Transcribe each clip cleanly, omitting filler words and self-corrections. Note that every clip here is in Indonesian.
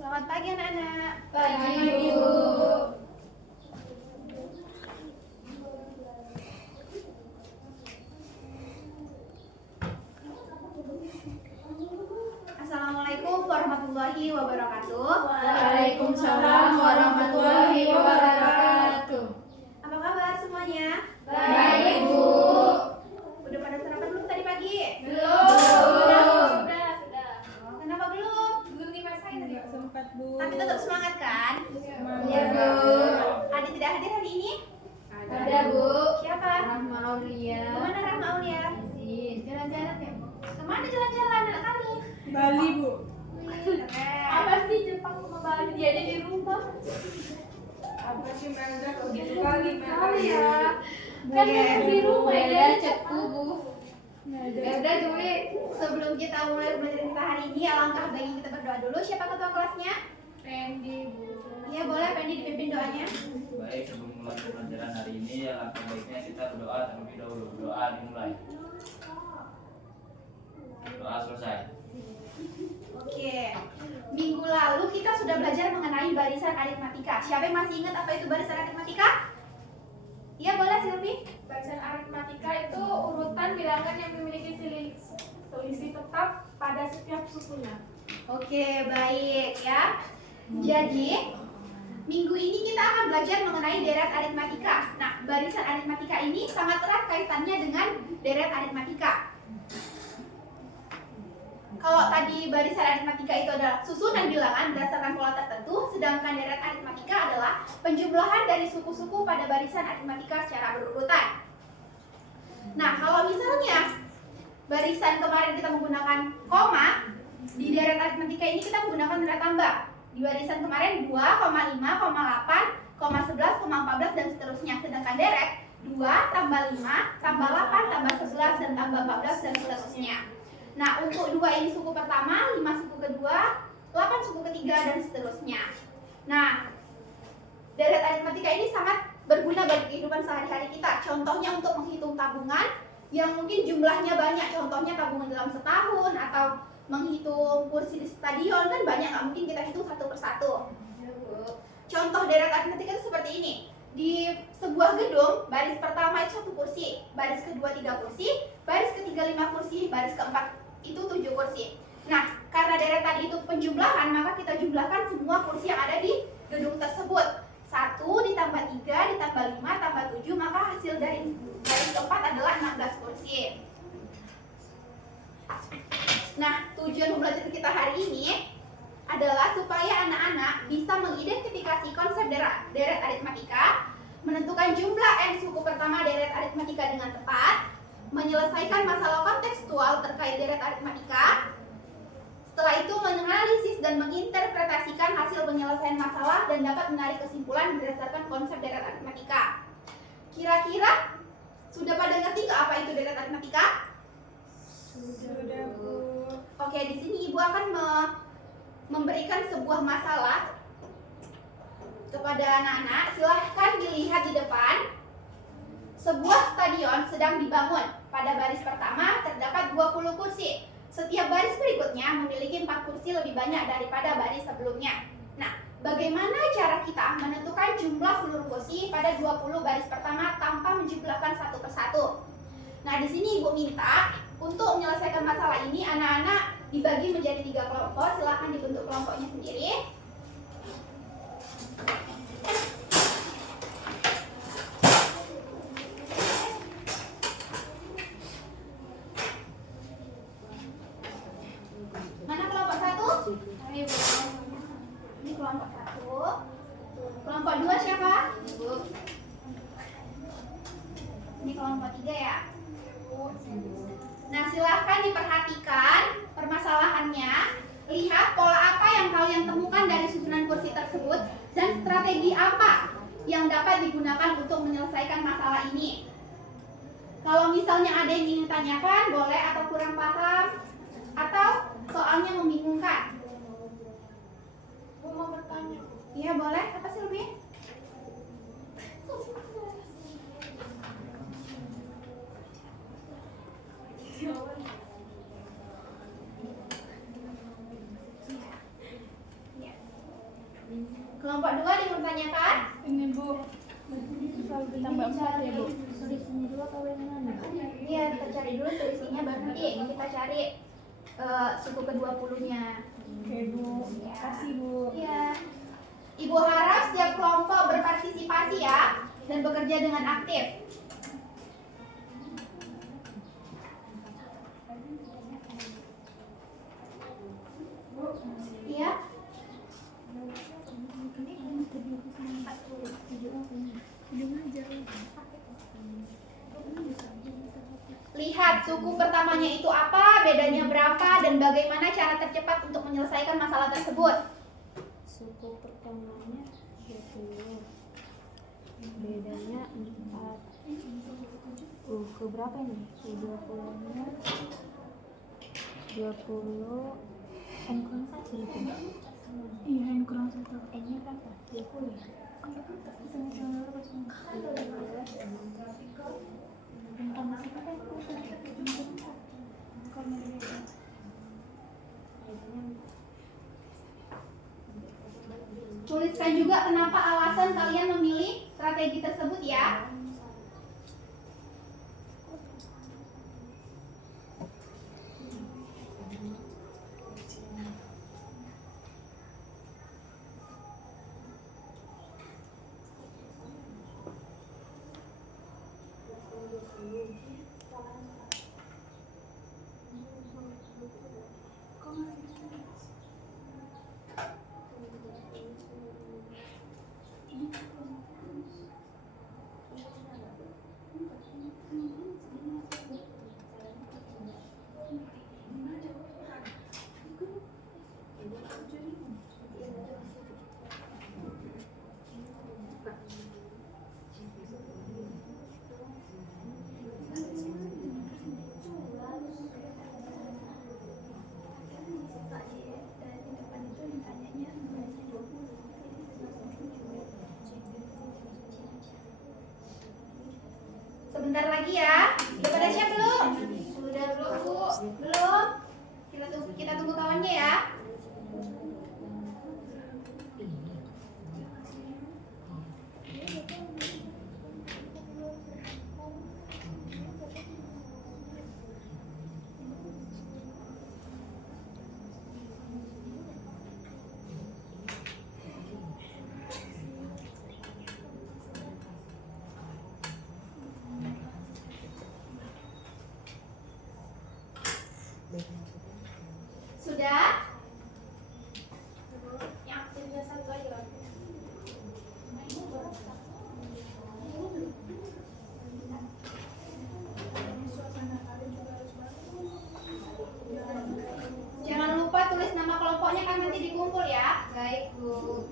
Selamat pagi anak-anak. Pagi, Bu. Assalamualaikum warahmatullahi wabarakatuh. Waalaikumsalam warahmatullahi wabarakatuh. Apa kabar semuanya? Baik, Bu. Udah pada sarapan belum tadi pagi? Belum. Sudah. Kenapa belum? Belum dimasakin tadi. Sempat, Bu. Tapi tetap semangat kan? Iya, Bu. Ada tidak hadir hari ini? Ada, Bu. Siapa? Rahma Aulia. Kemana Rahma Aulia? Jalan-jalan ya, Bu? Kemana jalan-jalan anak kami? Bali, Bu. Keren. Apa sih Jepang sama Bali? Dia ada di rumah. Apa sih Melda kok gitu kali, Kali ya. Kan di rumah ya, cepu, Bu. Ya udah Juli, sebelum kita mulai belajar kita hari ini, alangkah baiknya kita berdoa dulu. Siapa ketua kelasnya? Pendi, Bu. Iya boleh, Pendi dipimpin doanya. Baik, sebelum mulai pembelajaran hari ini, alangkah baiknya kita berdoa terlebih dahulu. Doa dimulai. Doa selesai. Oke, minggu lalu kita sudah belajar mengenai barisan aritmatika. Siapa yang masih ingat apa itu barisan aritmatika? Iya boleh Silvi. Bacaan aritmatika itu urutan bilangan yang memiliki selisih tetap pada setiap sukunya. Oke, baik ya. Jadi, minggu ini kita akan belajar mengenai deret aritmatika. Nah, barisan aritmatika ini sangat erat kaitannya dengan deret aritmatika. Kalau tadi barisan aritmatika itu adalah susunan bilangan berdasarkan pola tertentu, sedangkan deret aritmatika adalah penjumlahan dari suku-suku pada barisan aritmatika secara berurutan. Nah, kalau misalnya barisan kemarin kita menggunakan koma, di deret aritmatika ini kita menggunakan tanda tambah. Di barisan kemarin 2, 5, 8, 11, 14 dan seterusnya. Sedangkan deret 2 tambah 5 tambah 8 tambah 11 dan tambah 14 dan seterusnya. Nah, untuk 2 ini suku pertama, 5 suku kedua, 8 suku ketiga dan seterusnya. Nah, deret aritmatika ini sangat berguna bagi kehidupan sehari-hari kita. Contohnya untuk menghitung tabungan yang mungkin jumlahnya banyak. Contohnya tabungan dalam setahun atau menghitung kursi di stadion, kan banyak, nggak mungkin kita hitung satu persatu. Contoh deret aritmatika itu seperti ini. Di sebuah gedung, baris pertama itu 1 kursi, baris kedua 3 kursi, baris ketiga 5 kursi, baris keempat itu 7 kursi. Nah, karena deret tadi itu penjumlahan, maka kita jumlahkan semua kursi yang ada di gedung tersebut. 1 ditambah 3 ditambah 5 tambah 7, maka hasil dari baris keempat adalah 16 kursi. Nah, tujuan pembelajaran kita hari ini adalah supaya anak-anak bisa mengidentifikasi konsep deret aritmatika, menentukan jumlah n suku pertama deret aritmatika dengan tepat, menyelesaikan masalah kontekstual terkait deret aritmatika. Setelah itu menganalisis dan menginterpretasikan hasil penyelesaian masalah dan dapat menarik kesimpulan berdasarkan konsep deret aritmatika. Kira-kira sudah pada ngerti nggak apa itu deret aritmatika? Sudah, Bu. Oke, di sini Ibu akan memberikan sebuah masalah kepada anak-anak. Silahkan dilihat di depan. Sebuah stadion sedang dibangun. Pada baris pertama terdapat 20 kursi. Setiap baris berikutnya memiliki 4 kursi lebih banyak daripada baris sebelumnya. Nah, bagaimana cara kita menentukan jumlah seluruh kursi pada 20 baris pertama tanpa menjumlahkan satu persatu? Nah, di sini Ibu minta untuk menyelesaikan masalah ini anak-anak dibagi menjadi 3 kelompok. Silahkan dibentuk kelompoknya sendiri. Mana kelompok 1? Ini kelompok 1. Kelompok 2 siapa? Ibu. Ini kelompok 3 ya. Nah, silahkan diperhatikan permasalahannya. Lihat pola apa yang kalian temukan dari susunan kursi tersebut dan strategi apa yang dapat digunakan untuk menyelesaikan masalah ini. Kalau misalnya ada yang ingin tanyakan, boleh, atau kurang paham, atau soalnya membingungkan. Bu mau bertanya. Iya, boleh. Apa sih lebih? Kelompok 2 ada yang bertanyakan? Ini Bu, selalu ditambah 4 ya Bu. Selisihnya dulu apa yang mana? Iya, kita cari dulu selisihnya baru nanti kita cari suku ke-20-nya. Oke Bu, kasih Bu. Iya. Ibu harap setiap kelompok berpartisipasi ya dan bekerja dengan aktif. Iya. Lihat suku pertamanya itu apa, bedanya berapa, dan bagaimana cara tercepat untuk menyelesaikan masalah tersebut. Suku pertamanya 20. Bedanya 4. Ke berapa ini? Ke 20-nya 20 N kurang 1 itu. Iya, yang kurang 1. N-nya berapa? 20 ya? Tentang masih apa yang kurang 1? Tuliskan juga kenapa alasan kalian memilih strategi tersebut ya. Sebentar lagi ya. Sudah pada siap belum? Sudah belum Bu? Belum? Kita tunggu kawannya ya. Sudah? Yang tinggal satu aja. Jangan lupa tulis nama kelompoknya kan nanti dikumpul ya. Baik Bu.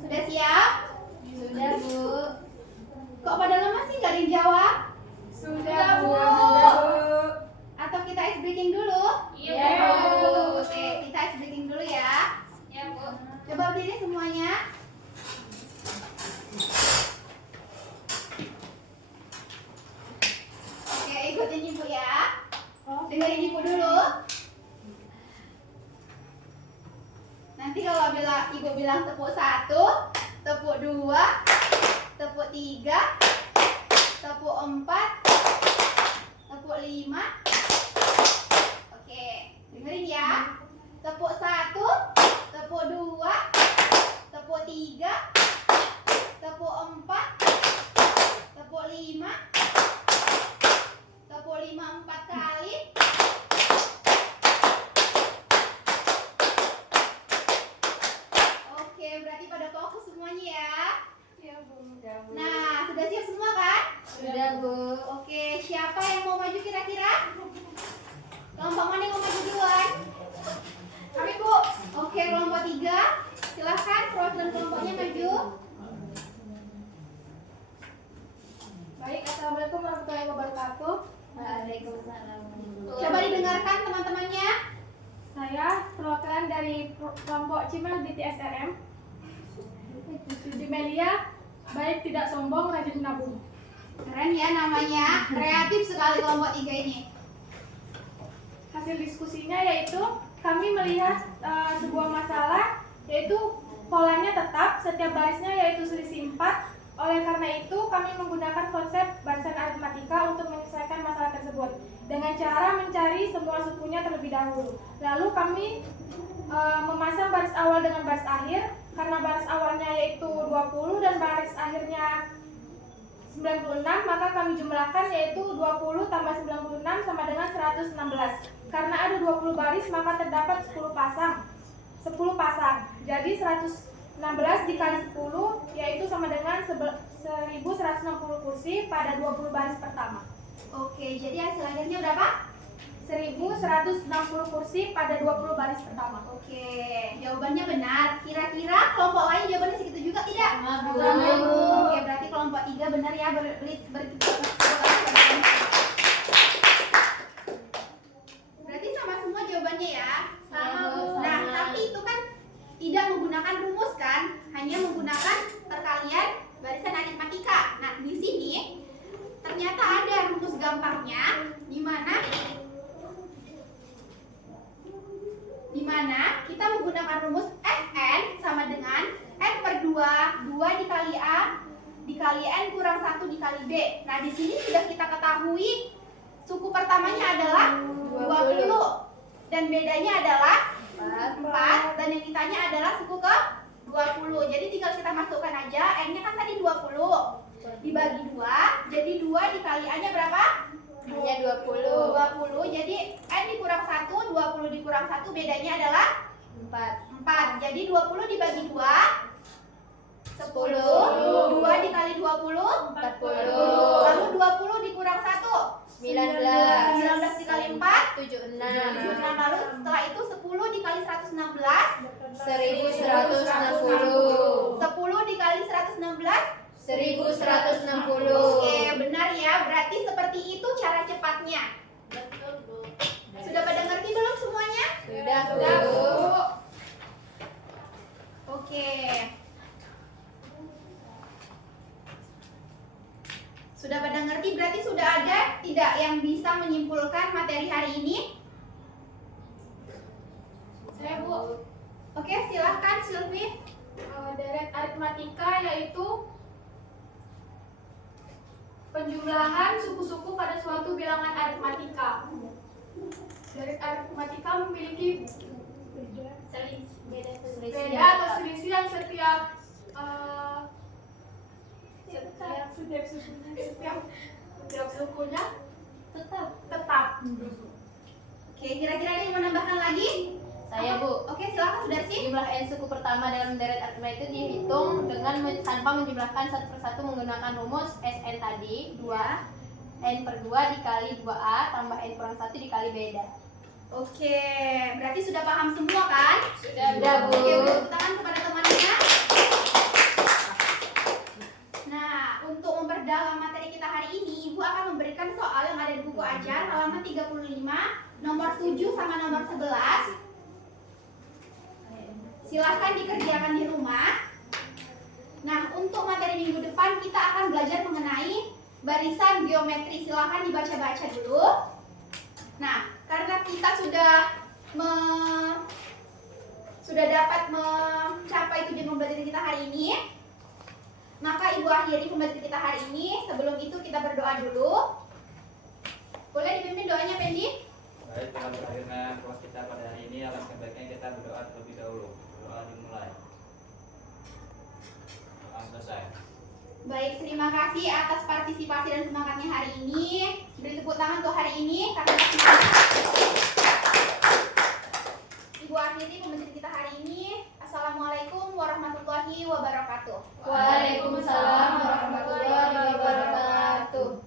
Sudah siap? Sudah Bu. Kok pada lama sih nggak ada yang jawab? Sudah Bu. Atau kita ice breaking dulu? Iya, Bu. Oke, kita ice breaking dulu ya. Ya Bu. Coba berdiri semuanya. Oke, ikutin Ibu ya. Dengerin Ibu dulu. Nanti kalau Ibu bilang tepuk 1, tepuk 2, tepuk 3, tepuk 4, tepuk 5. Oke, dengerin ya. Tepuk 1, tepuk 2, tepuk 3, tepuk 4, tepuk 5, tepuk 5 4 kali. Oke, berarti pada fokus semuanya ya. Iya Bu. Nah, sudah siap semua kan? Sudah Bu. Oke, siapa yang mau maju kira-kira? Kelompok mana yang mau maju duluan? Kami Bu. Oke, kelompok 3. Silahkan perwakilan kelompoknya maju. Baik, Assalamualaikum warahmatullahi wabarakatuh. Waalaikumsalam. Coba didengarkan teman-temannya. Saya perwakilan dari kelompok Cimel BTSRM. Di media, baik tidak sombong, rajin menabung. Keren ya namanya, kreatif sekali kelompok 3 ini. Hasil diskusinya yaitu kami melihat sebuah masalah yaitu polanya tetap, setiap barisnya yaitu selisih 4. Oleh karena itu kami menggunakan konsep barisan aritmatika untuk menyelesaikan masalah tersebut dengan cara mencari semua sukunya terlebih dahulu. Lalu kami memasang baris awal dengan baris akhir. Karena baris awalnya yaitu 20 dan baris akhirnya 96, maka kami jumlahkan yaitu 20 tambah 96 sama dengan 116. Karena ada 20 baris maka terdapat 10 pasang. Jadi 116 dikali 10 yaitu sama dengan 1160 kursi pada 20 baris pertama. Oke, jadi hasil akhirnya berapa? 1160 kursi pada 20 baris pertama. Oke, jawabannya benar. Kira-kira kelompok lain jawabannya segitu juga tidak? Sama, Bu. Sama, Bu. Oke, berarti kelompok 3 benar ya. Berarti sama semua jawabannya ya? Sama, Bu. Nah, tapi itu kan tidak menggunakan rumus kan? Hanya menggunakan perkalian barisan aritmatika. Nah, di sini ternyata ada rumus gampangnya di mana kita menggunakan rumus Fn sama dengan n per 2 dikali A dikali n kurang 1 dikali B. Nah, di sini sudah kita ketahui suku pertamanya adalah 20 dan bedanya adalah 4 dan yang ditanya adalah suku ke 20. Jadi tinggal kita masukkan aja, n-nya kan tadi 20 dibagi 2, jadi 2 dikali A-nya berapa? Hanya 20. Jadi n dikurang 1, 20 dikurang 1 bedanya adalah 4. Jadi 20 dibagi 2 10. 2 dikali 20 40. Lalu 20 dikurang 1 19 dikali 4 76. 76. Lalu setelah itu 10 dikali 116 1160. 10 dikali 116 1160. Oke, benar ya. Berarti seperti itu cara cepatnya. Sudah pada ngerti belum semuanya? Sudah, Sudah, Bu. Bu. Oke. Sudah pada ngerti, berarti sudah ada tidak yang bisa menyimpulkan materi hari ini? Saya, Bu. Oke, silahkan Sylvie. Deret aritmatika yaitu penjumlahan suku-suku pada suatu bilangan aritmatika. Deret aritmatika memiliki beda atau selisih yang setiap sukunya tetap. Oke, kira-kira ada yang menambahkan lagi? Saya, Bu. Oke, silakan Sudarsi. Jumlah n suku pertama dalam deret aritmatika itu dihitung dengan tanpa menjumlahkan satu persatu menggunakan rumus Sn tadi 2 n per 2 dikali 2a tambah n kurang 1 dikali beda. Oke, berarti sudah paham semua kan? Sudah, Bu. Oke, beri tepuk tangan kepada temannya. Nah, untuk memperdalam materi kita hari ini, Ibu akan memberikan soal yang ada di buku ajar halaman 35, nomor 7 sama nomor 11. Silahkan dikerjakan di rumah. Nah, untuk materi minggu depan kita akan belajar mengenai barisan geometri. Silahkan dibaca-baca dulu. Nah, karena kita sudah dapat mencapai tujuan pembelajaran kita hari ini, maka Ibu akhiri pembelajaran kita hari ini. Sebelum itu kita berdoa dulu. Boleh dipimpin doanya, Pendi? Baik, dalam berakhirnya kelas kita pada hari ini, alangkah baiknya kita berdoa terlebih dahulu. Doa dimulai. Doa selesai. Baik, terima kasih atas partisipasi dan semangatnya hari ini. Beri tepuk tangan untuk hari ini karena Ibu akhiri pembelajaran kita hari ini. Assalamualaikum warahmatullahi wabarakatuh. Waalaikumsalam warahmatullahi wabarakatuh.